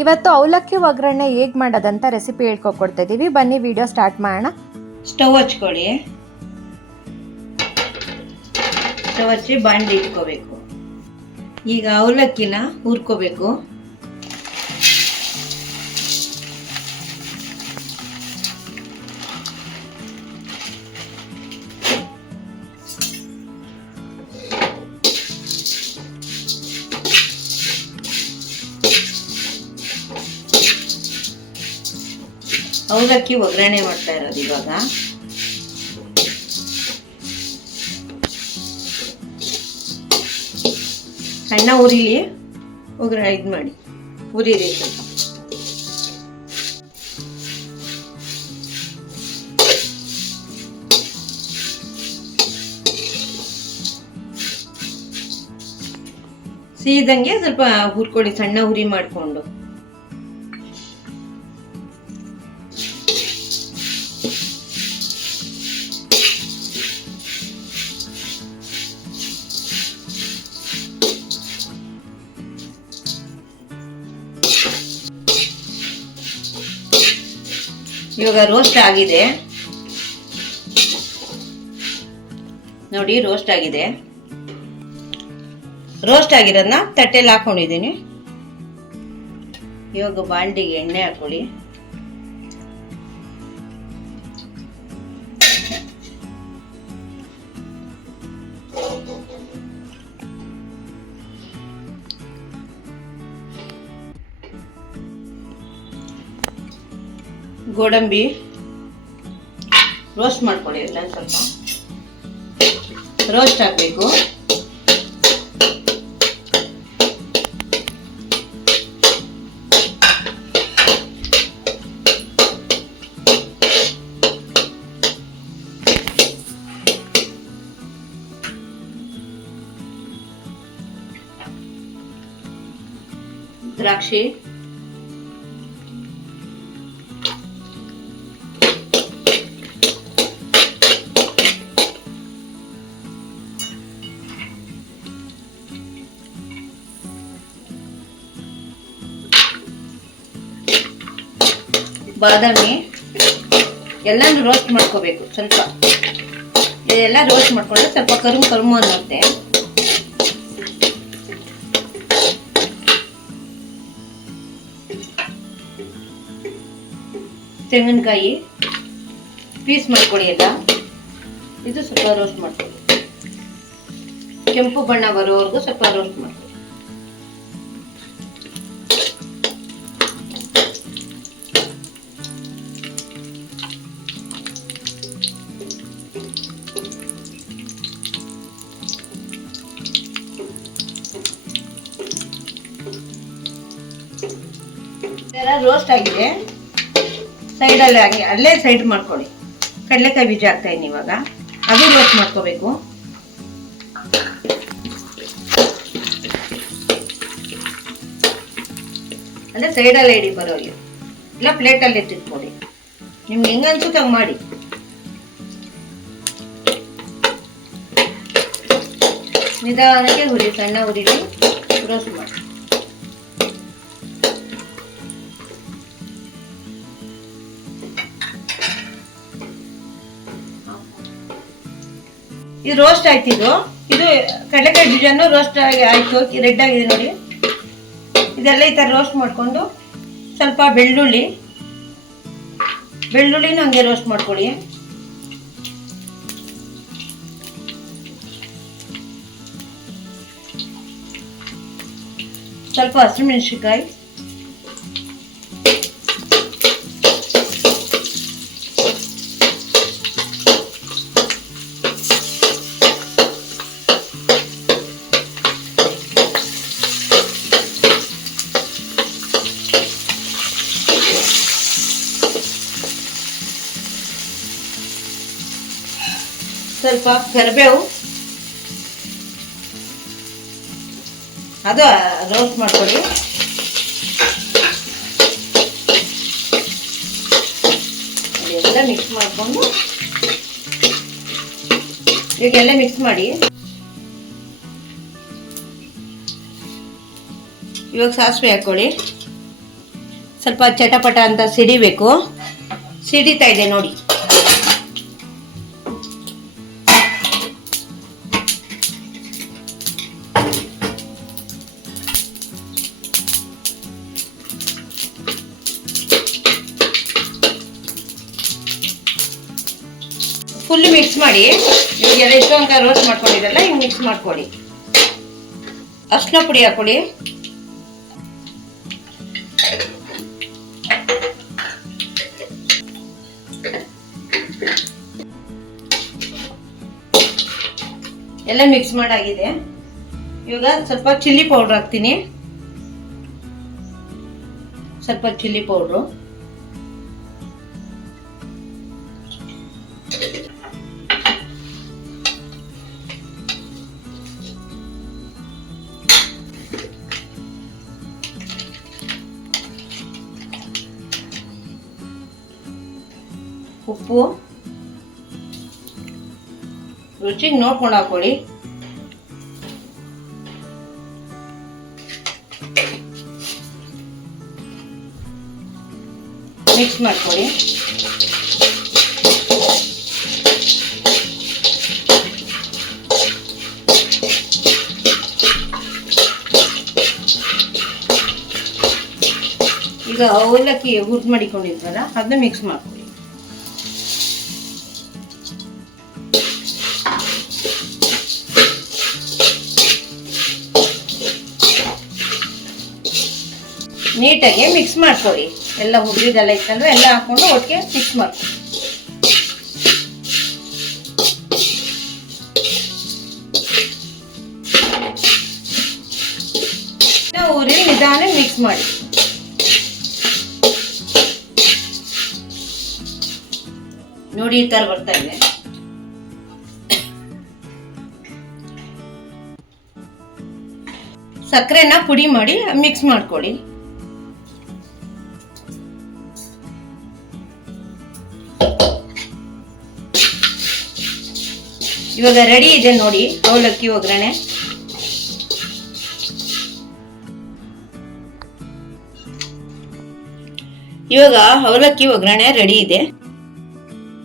ಇವತ್ತು ಅವಲಕ್ಕಿ ಒಗ್ಗರಣೆ ಹೇಗೆ ಮಾಡೋದಂತ ರೆಸಿಪಿ ಹೇಳ್ಕೊಡ್ತಾ ಇದ್ದೀವಿ. ಬನ್ನಿ ವಿಡಿಯೋ ಸ್ಟಾರ್ಟ್ ಮಾಡೋಣ. ಸ್ಟವ್ ಹಚ್ಕೊಳ್ಳಿ. ಸ್ಟವ್ ಹಚ್ಚಿ ಬಾಂಡ್ಲಿ ಇಟ್ಕೋಬೇಕು. ಈಗ ಅವಲಕ್ಕಿನ ಹುರ್ಕೋಬೇಕು. ಅವಲಕ್ಕಿ ಒಗ್ಗರಣೆ ಮಾಡ್ತಾ ಇರೋದು ಇವಾಗ. ಸಣ್ಣ ಉರಿಲಿ ಒಗ್ಗರಣೆ ಇದು ಮಾಡಿ ಉರಿರಿ ಸ್ವಲ್ಪ. ಸೀದಂಗೆ ಸ್ವಲ್ಪ ಹುರ್ಕೊಳ್ಳಿ ಸಣ್ಣ ಉರಿ ಮಾಡಿಕೊಂಡು. ಇವಾಗ ರೋಸ್ಟ್ ಆಗಿದೆ ನೋಡಿ. ರೋಸ್ಟ್ ಆಗಿದೆ. ರೋಸ್ಟ್ ಆಗಿರೋದನ್ನ ತಟ್ಟೆಲಿ ಹಾಕೊಂಡಿದ್ದೀನಿ. ಇವಾಗ ಬಾಂಡಿಗೆ ಎಣ್ಣೆ ಹಾಕೊಳ್ಳಿ. ಗೋಡಂಬಿ ರೋಸ್ಟ್ ಮಾಡ್ಕೊಳ್ಳಿ. ಎಲ್ಲ ಸ್ವಲ್ಪ ರೋಸ್ಟ್ ಆಗಬೇಕು. ದ್ರಾಕ್ಷಿ, ಬಾದಾಮಿ ಎಲ್ಲಾನು ರೋಸ್ಟ್ ಮಾಡ್ಕೋಬೇಕು. ಸ್ವಲ್ಪ ಎಲ್ಲ ರೋಸ್ಟ್ ಮಾಡ್ಕೊಂಡ್ರೆ ಸ್ವಲ್ಪ ಕರುಮು ಅನ್ನುತ್ತೆ. ತೆಂಗಿನಕಾಯಿ ಪೀಸ್ ಮಾಡ್ಕೊಳ್ಳಿ. ಎಲ್ಲ ಇದು ಸ್ವಲ್ಪ ರೋಸ್ಟ್ ಮಾಡ್ಕೊಳ್ಳಿ. ಕೆಂಪು ಬಣ್ಣ ಬರೋವರೆಗೂ ಸ್ವಲ್ಪ ರೋಸ್ಟ್ ಮಾಡ್ಕೊಳ್ಳಿ. ರೋಸ್ಟ್ ಆಗಿದೆ. ಸೈಡಲ್ಲಿ ಹಾಗೆ ಅಲ್ಲೇ ಸೈಡ್ ಮಾಡ್ಕೊಳ್ಳಿ. ಕಡಲೆಕಾಯಿ ಬೀಜ ಹಾಕ್ತಾ ಇದ್ದೀನಿ ಇವಾಗ. ಅದು ರೋಸ್ಟ್ ಮಾಡ್ಕೋಬೇಕು. ಅಲ್ಲೇ ಸೈಡಲ್ಲೇ ಇಡಿ ಬರೋಗಿ. ಇಲ್ಲ ಪ್ಲೇಟಲ್ಲಿ ಎತ್ತಿಟ್ಕೊಳ್ಳಿ. ನಿಮ್ಗೆ ಹೆಂಗ ಅನ್ಸುತ್ತೆ ಹಂಗೆ ಮಾಡಿ. ನಿಧಾನಕ್ಕೆ ಹುರಿ, ಸಣ್ಣ ಹುರಿಲಿ ರೋಸ್ಟ್ ಮಾಡಿ. ಇದು ರೋಸ್ಟ್ ಆಯ್ತಿದ್ದು. ಇದು ಕಡಲೆಕಾಯಿ ಬೀಜನು ರೋಸ್ಟ್ ಆಯ್ತು, ರೆಡ್ ಆಗಿದೆ ನೋಡಿ. ಇದೆಲ್ಲ ಈ ಥರ ರೋಸ್ಟ್ ಮಾಡಿಕೊಂಡು ಸ್ವಲ್ಪ ಬೆಳ್ಳುಳ್ಳಿನೂ ಹಂಗೆ ರೋಸ್ಟ್ ಮಾಡ್ಕೊಳ್ಳಿ. ಸ್ವಲ್ಪ ಹಸಿಮೆಣಸಿನಕಾಯಿ, ಸ್ವಲ್ಪ ಕರಿಬೇವು, ಅದು ರೋಸ್ಟ್ ಮಾಡ್ಕೊಳ್ಳಿ. ಎಲ್ಲ ಮಿಕ್ಸ್ ಮಾಡಿಕೊಂಡು ಈಗೆಲ್ಲ ಮಿಕ್ಸ್ ಮಾಡಿ. ಇವಾಗ ಸಾಸಿವೆ ಹಾಕೊಳ್ಳಿ. ಸ್ವಲ್ಪ ಚಟಪಟ ಅಂತ ಸಿಡಿಬೇಕು. ಸಿಡಿತಾ ಇದೆ ನೋಡಿ. ಫುಲ್ ಮಿಕ್ಸ್ ಮಾಡಿ. ಇವಾಗೆಲ್ಲ ಇಷ್ಟೊಂದು ರೋಸ್ಟ್ ಮಾಡ್ಕೊಂಡಿರಲ್ಲ, ಹಿಂಗೆ ಮಿಕ್ಸ್ ಮಾಡ್ಕೊಳ್ಳಿ. ಅರಿಶಿನ ಪುಡಿ ಹಾಕೊಳ್ಳಿ. ಎಲ್ಲ ಮಿಕ್ಸ್ ಮಾಡಾಗಿದೆ. ಇವಾಗ ಸ್ವಲ್ಪ ಚಿಲ್ಲಿ ಪೌಡ್ರ್ ಹಾಕ್ತೀನಿ. ಸ್ವಲ್ಪ ಚಿಲ್ಲಿ ಪೌಡ್ರು, ಉಪ್ಪು ರುಚಿಗೆ ನೋಡ್ಕೊಂಡು ಹಾಕೊಳ್ಳಿ. ಮಿಕ್ಸ್ ಮಾಡ್ಕೊಳ್ಳಿ. ಈಗ ಅವಲಕ್ಕಿ ಹುರಿದು ಮಾಡಿಕೊಂಡಿದ್ವಲ್ಲ ಅದನ್ನ ಮಿಕ್ಸ್ ಮಾಡ್ಕೊಳ್ಳಿ. ನೀಟಾಗಿ ಮಿಕ್ಸ್ ಮಾಡ್ಕೊಳ್ಳಿ. ಎಲ್ಲ ಹುರಿದೆಲ್ಲ ಇತ್ತಂದ್ರೆ ಎಲ್ಲ ಹಾಕೊಂಡು ಒಟ್ಟಿಗೆ ಮಿಕ್ಸ್ ಮಾಡ್ಕೊಳ್ಳಿ. ಹುರಿ ನಿಧಾನ ಮಿಕ್ಸ್ ಮಾಡಿ. ನೋಡಿ ಈ ತರ ಬರ್ತಾ ಇದೆ. ಸಕ್ಕರೆನ ಪುಡಿ ಮಾಡಿ ಮಿಕ್ಸ್ ಮಾಡ್ಕೊಳ್ಳಿ. ಇವಾಗ ರೆಡಿ ಇದೆ ನೋಡಿ ಅವಲಕ್ಕಿ ಒಗ್ಗರಣೆ. ಇವಾಗ ಅವಲಕ್ಕಿ ಒಗ್ಗರಣೆ ರೆಡಿ ಇದೆ.